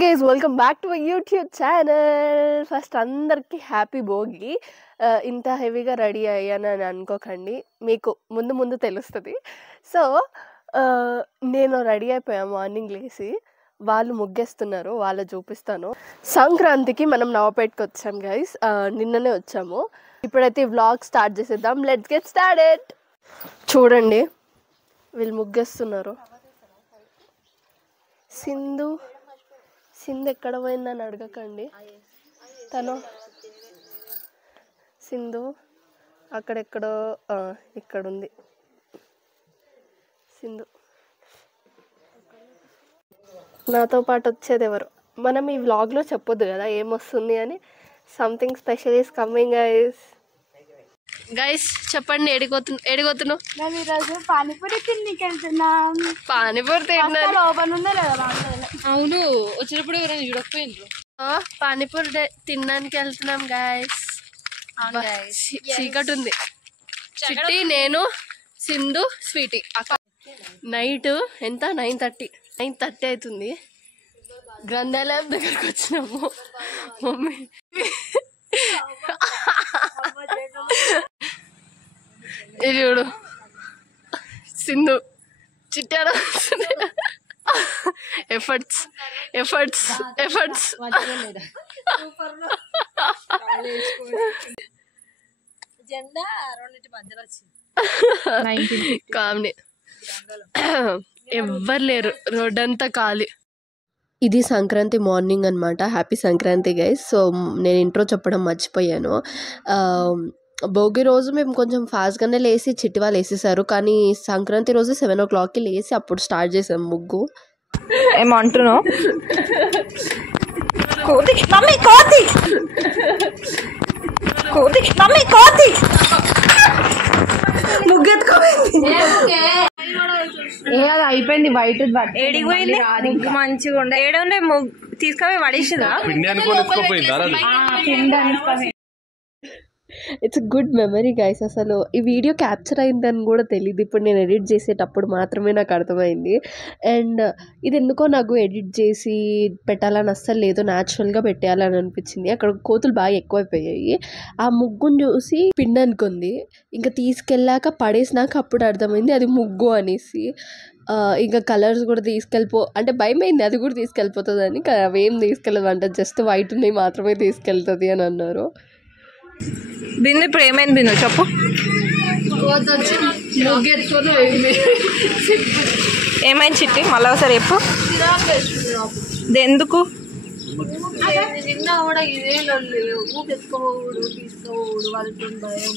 Guys welcome back to my YouTube channel. First అందరికీ happy Bhogi. ఇంత హెవీగా రెడీ అయ్యానని అనుకోకండి, మీకు ముందు ముందు తెలుస్తుంది. సో నేను రెడీ అయిపోయాను. మార్నింగ్ లేసి వాళ్ళు ముగ్గేస్తున్నారు, వాళ్ళు చూపిస్తాను. సంక్రాంతికి మనం నవపేటకి వచ్చాం గైస్, నిన్ననే వచ్చాము. ఇప్పుడైతే వ్లాగ్ స్టార్ట్ చేసేద్దాం. Let's get started. చూడండి వీళ్ళు ముగ్గేస్తున్నారు. సింధు ఎక్కడ పోయిందని అడగకండి, తను సింధు అక్కడెక్కడో ఇక్కడుంది సింధు. నాతో పాటు వచ్చేది ఎవరు? మనం ఈ వ్లాగ్లో చెప్పొద్దు కదా ఏమొస్తుంది అని. Something special is coming guys. చెప్పండి, ఎడిగొతున్నావు? మేము ఈరోజు పానీపూరి తిండికి వెళ్తున్నాం. పానీపూరి తిన్నాను. ఓపెన్ ఉందా లేదా? అవును, వచ్చినప్పుడు ఎవరైనా చూడకపోయిండ్రు. పానీపూరి తినడానికి వెళ్తున్నాం గైస్. చీకటి ఉంది. చిట్టి, నేను, సింధు, స్వీటీ. నైట్ ఎంత? 9:30 అవుతుంది. గ్రంథాలయం దగ్గరకు వచ్చినాము. మమ్మీ ఇది చూడు, సింధు చిట్టాడు. ఎఫర్ట్స్. కామ్ని ఎవ్వరు లేరు, రోడ్డంతా ఖాళీ. ఇది సంక్రాంతి మార్నింగ్ అనమాట. Happy Sankranti guys. సో నేను ఇంట్రో చెప్పడం మర్చిపోయాను. భోగి రోజు మేము కొంచెం ఫాస్ట్గానే లేచి చిట్టి వాళ్ళు వేసేసారు, కానీ సంక్రాంతి రోజు 7 o'clockకి లేచి అప్పుడు స్టార్ట్ చేసాం ముగ్గు. ఏమంటున్నావు? ముగ్గు ఎత్తుకోపోయింది. అది అయిపోయింది. వైట్ ఏడికి పోయింది? మంచిగా ఉండే ఏడుండే తీసుకొని పడేసిందా? It's good memory guys. అసలు ఈ వీడియో క్యాప్చర్ అయిందని కూడా తెలియదు. ఇప్పుడు నేను ఎడిట్ చేసేటప్పుడు మాత్రమే నాకు అర్థమైంది. అండ్ ఇది ఎందుకో నాకు ఎడిట్ చేసి పెట్టాలని అస్సలు లేదు, న్యాచురల్గా పెట్టేయాలని అనిపించింది. అక్కడ కోతులు బాగా ఎక్కువైపోయాయి. ఆ ముగ్గును చూసి పిండి అనుకుంది, ఇంకా తీసుకెళ్ళాక పడేసినాక అప్పుడు అర్థమైంది అది ముగ్గు అనేసి. ఇంకా కలర్స్ కూడా అంటే భయమైంది, అది కూడా తీసుకెళ్ళిపోతుంది అని. అవేం తీసుకెళ్ళదు అంట, జస్ట్ వైట్ ఉన్నాయి మాత్రమే తీసుకెళ్తుంది అని అన్నారు. బిందు ఇప్పుడు ఏమైంది? బిందు చెప్పు. ఏమైంది చిట్టి? మళ్ళీ ఒకసారి చెప్పు. ఎందుకు? నిన్న కూడా ఇదే ఊకెత్తుకోడు తీసుకోడు వాళ్ళకి భయం.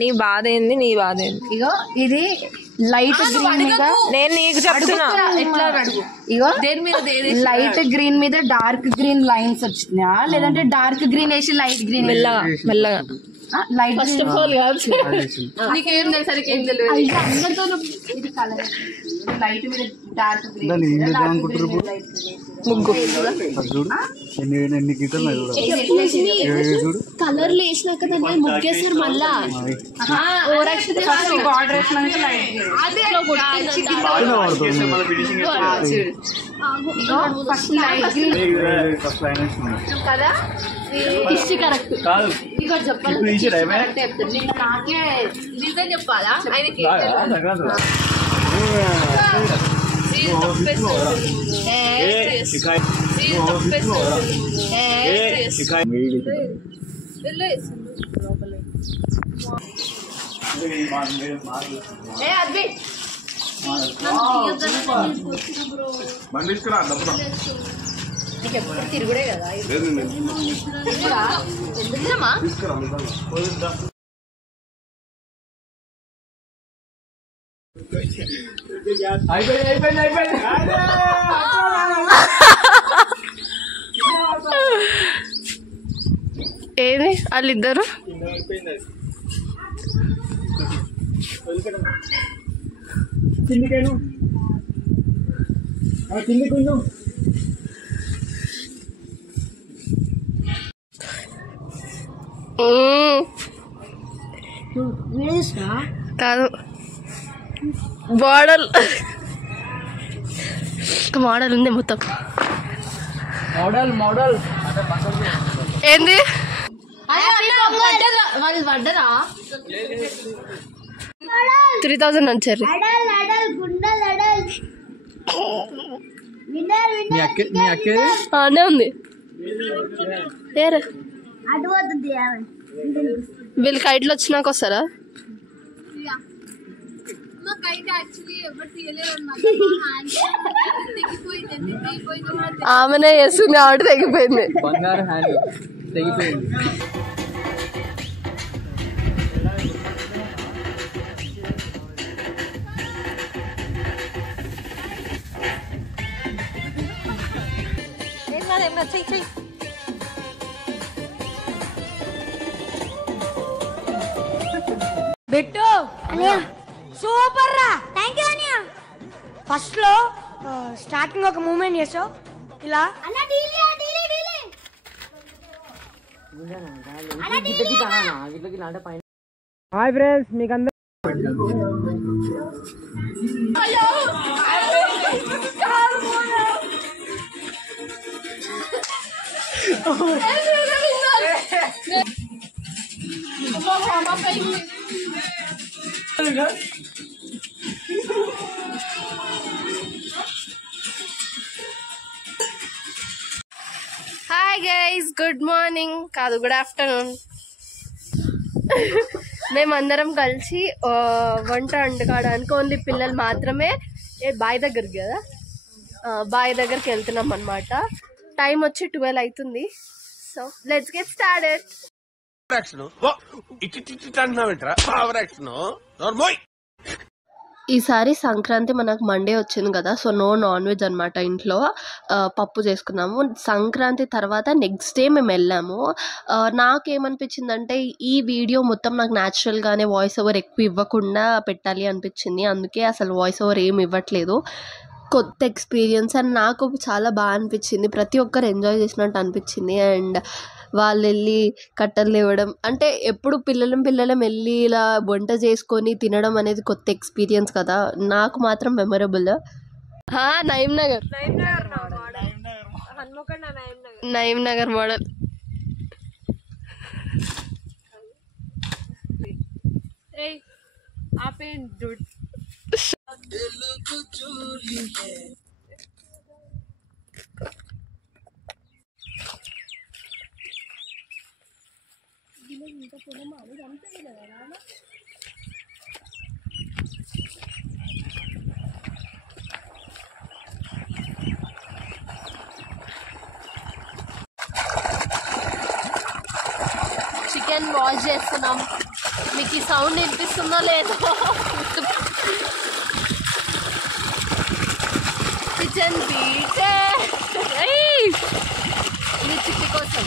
నీ బాధ ఏంది? నీ బాధ ఏంది? ఇగో ఇది లైట్ గ్రీన్ మీద, నేను నీకు చెప్తున్నా. ఇగో లైట్ గ్రీన్ మీద డార్క్ గ్రీన్ లైన్స్ వచ్చినాయా, లేదంటే డార్క్ గ్రీన్ వేసి లైట్ గ్రీన్? మెల్లగా లైట్. ఫస్ట్ ఆఫ్ ఆల్ నీకేం తెలుసు? అందరితో ఇది కలర్ లైట్ మీద డార్క్ గ్రీన్ ముగ్గు. కలర్లు వేసినాక దాన్ని ముగ్గేస్తారు మళ్ళా. బార్డర్ ఫస్ట్ లైట్ గ్రీన్ కదా. హిస్టరీ కరెక్ట్ చెప్పాలి, నాకే రీజన్ చెప్పాలా? ఆయనకి తిరుగుడే కదా. ఏది వాళ్ళిద్దరు కాదు. మోడల్ ఉంది మొత్తం. ఏంది వాళ్ళు పడ్డరా 3000 వచ్చారు. అనే ఉంది వీళ్ళు కైట్లు వచ్చినాక వస్తారా? ఆమెనే చేస్తుంది కాబట్టి తెగిపోయింది. బిట్టు సూపర్ రా. థ్యాంక్ యూ అనియా. ఫస్ట్ లో స్టార్టింగ్ ఒక మూమెంట్ చేసావు ఇలా. హాయ్ ఫ్రెండ్స్, మీకు అందరూ హాయ్ గైస్, గుడ్ మార్నింగ్ కాదు గుడ్ ఆఫ్టర్నూన్. మేమందరం కలిసి వంట వండుకోవడానికి ఓన్లీ పిల్లలు మాత్రమే బావి దగ్గరికి కదా, బావి దగ్గరికి వెళ్తున్నాం అనమాట. టైం వచ్చి 12 అవుతుంది. So let's get started. ఈసారి సంక్రాంతి మనకు మండే వచ్చింది కదా, సో నో నాన్ వెజ్ అనమాట. ఇంట్లో పప్పు చేసుకున్నాము. సంక్రాంతి తర్వాత నెక్స్ట్ డే మేము వెళ్ళాము. నాకేమనిపించిందంటే ఈ వీడియో మొత్తం నాకు న్యాచురల్గానే వాయిస్ ఓవర్ ఎక్కువ ఇవ్వకుండా పెట్టాలి అనిపించింది. అందుకే అసలు వాయిస్ ఓవర్ ఏమి ఇవ్వట్లేదు. కొత్త ఎక్స్పీరియన్స్ అండ్ నాకు చాలా బాగా అనిపించింది. ప్రతి ఒక్కరు ఎంజాయ్ చేసినట్టు అనిపించింది. అండ్ వాళ్ళు వెళ్ళి కట్టెలు ఇవ్వడం అంటే ఎప్పుడు పిల్లలం వెళ్ళి ఇలా వంట చేసుకొని తినడం అనేది కొత్త ఎక్స్పీరియన్స్ కదా. నాకు మాత్రం memorable. Nayeem Nagar model. Chicken wash చేస్తున్నాం. మీకు ఈ సౌండ్ వినిపిస్తుందో లేదో. కిచెన్ బీటే ఇది చిట్టి కోసం,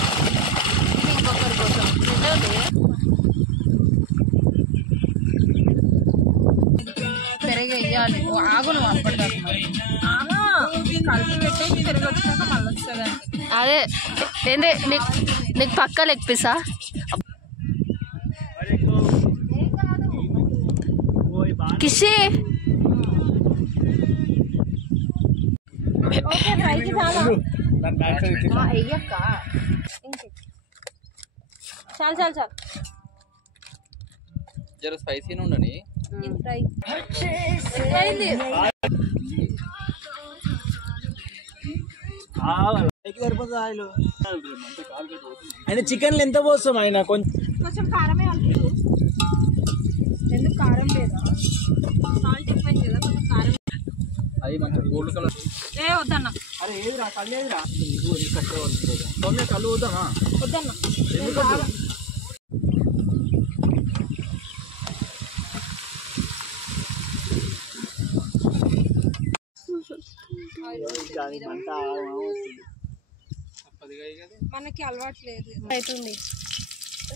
ఇది ఇంకొకరి కోసం. పెరుగు వేయాలి. ఆగును అప్పటిదాకా అదే ఏంటి నీకు పక్క లెగ్ పీసా? కిషి చాలు చాలు చాలు. జర స్పైసీగా ఉండని. ఆయన చికెన్ ఎంత పోస్తాం ఆయన కొంచెం కారమే ఎందుకు కారం లేదా? సాల్ట్ ఎక్కువైంది కదా, కొంచెం కారం. అది మంచి గోల్డ్ కలర్. వద్దన్న. అరే ఏదిరా కళ్ళు ఏదిరా కళ్ళు వద్దామా? వద్దన్న. మనకి అలవాట్లేదు అవుతుంది.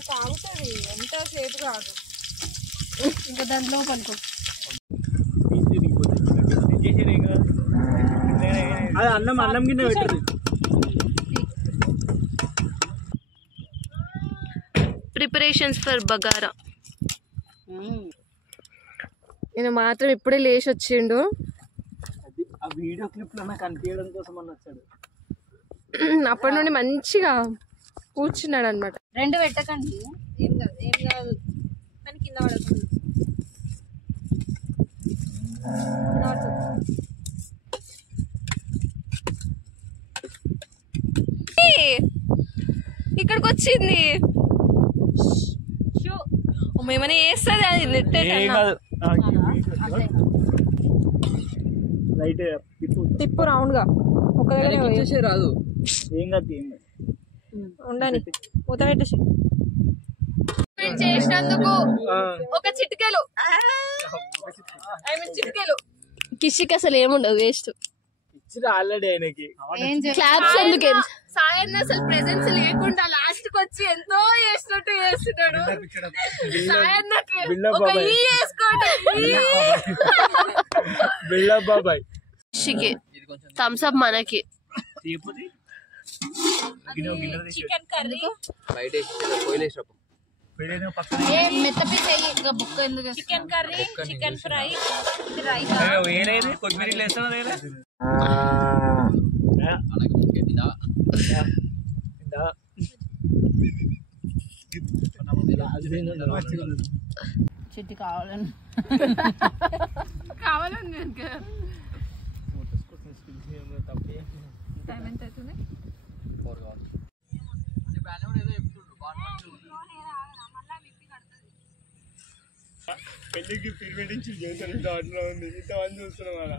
తాగుతుంది ఎంత సేపు కాదు. ఇంకా దాంట్లో పనుకో. అన్నం కింద పెట్టదు. Preparations for bagara. నేను మాత్రం ఇప్పుడే లేచి వచ్చిండు. ఆ వీడియో క్లిప్ లో నాకు అనిపించడం కోసం అని వచ్చాడు. అప్పటి నుండి మంచిగా కూర్చున్నాడు అనమాట. 2 పెట్టకండి. ఏం కాదు కానీ కింద పడకుండా ఇక్కడికి వచ్చింది. ఏమైనా వేస్తుంది అది నెట్ తిప్పు రౌండ్ గా ఒక దగ్గర రాదు. ఉండని మూత పెట్టేసి చేసినందుకు ఒక చిటికెలు కిషికి అసలు ఏముండదు వేస్ట్. ఆల్రెడీ ఆయనకి క్లాప్స్ ఎందుకు సాయన్న అసలు ప్రెజెన్స్ లేకుండా లాస్ట్ కి వచ్చి ఎంతో చేస్తున్నట్టు చేస్తున్నాడు. సాయన్నకి ఒక ఈ వేసుకోండి. బాబాయ్ కిషికి థమ్స్ అప్ మనకి. చికెన్ కర్రీ బయట పోయిలేసినప్పుడు మెత్త పీస్ బుక్క ఎందుకు? Chicken curry, chicken fry, rice. చిట్టి కావాలని టైం ఎంత అవుతుంది? పెళ్లికి ప్రీవెడ్డింగ్ చేశాను. దాంట్లో ఉంది ఇంతమంది చూస్తున్నాం అలా.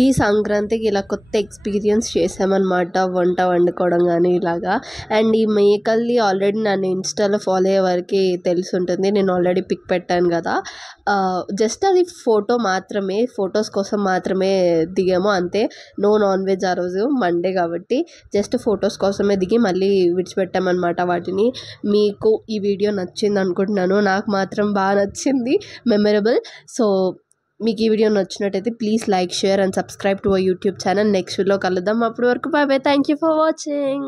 ఈ సంక్రాంతికి ఇలా కొత్త ఎక్స్పీరియన్స్ చేసామన్నమాట, వంట వండుకోవడం కానీ ఇలాగా. అండ్ ఈ మేకల్ని ఆల్రెడీ నన్ను ఇన్స్టాలో ఫాలో అయ్యే వరకు తెలిసి ఉంటుంది. నేను ఆల్రెడీ పిక్ పెట్టాను కదా. జస్ట్ అది ఫోటో మాత్రమే, ఫొటోస్ కోసం మాత్రమే దిగాము అంతే. నో నాన్ వెజ్ ఆ రోజు మండే కాబట్టి జస్ట్ ఫొటోస్ కోసమే దిగి మళ్ళీ విడిచిపెట్టామన్నమాట వాటిని. మీకు ఈ వీడియో నచ్చింది అనుకుంటున్నాను. నాకు మాత్రం బాగా నచ్చింది, మెమరబుల్. సో మీకు ఈ వీడియో నచ్చినట్టయితే please like, share and subscribe to our YouTube channel. Next వీడియోలో కలుద్దాం. అప్పటి వరకు bye bye. Thank you for watching.